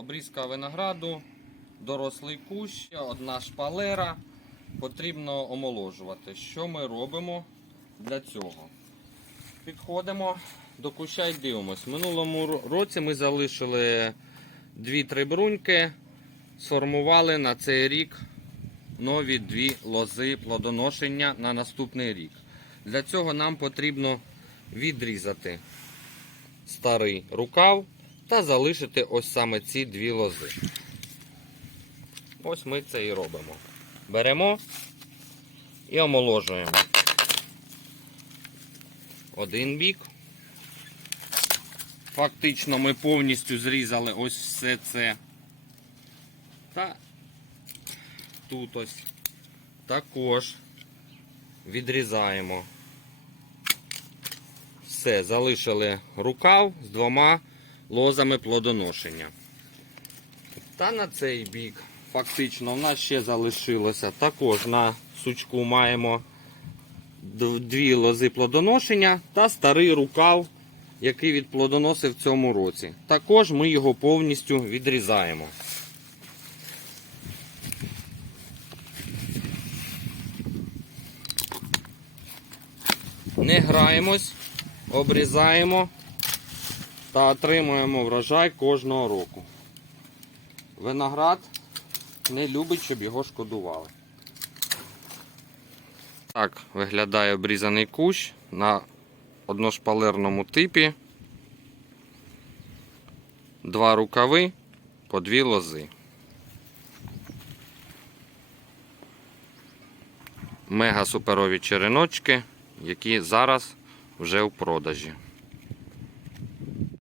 Обрізка винограду, дорослий кущ, одна шпалера. Потрібно омоложувати. Що ми робимо для цього? Підходимо до куща і дивимось. Минулому році ми залишили 2-3 бруньки, сформували на цей рік нові дві лози плодоношення на наступний рік. Для цього нам потрібно відрізати старий рукав та залишити ось саме ці дві лози. Ось ми це і робимо. Беремо і омоложуємо. Один бік. Фактично ми повністю зрізали ось все це. Та тут ось також відрізаємо. Все, залишили рукав з двома лозами плодоношення. Та на цей бік фактично в нас ще залишилося. Також на сучку маємо дві лози плодоношення та старий рукав, який відплодоносив в цьому році. Також ми його повністю відрізаємо. Не граємось, обрізаємо та отримуємо врожай кожного року. Виноград не любить, щоб його шкодували. Так виглядає обрізаний кущ на одношпалерному типі. Два рукави по дві лози. Мега суперові череночки, які зараз вже у продажі.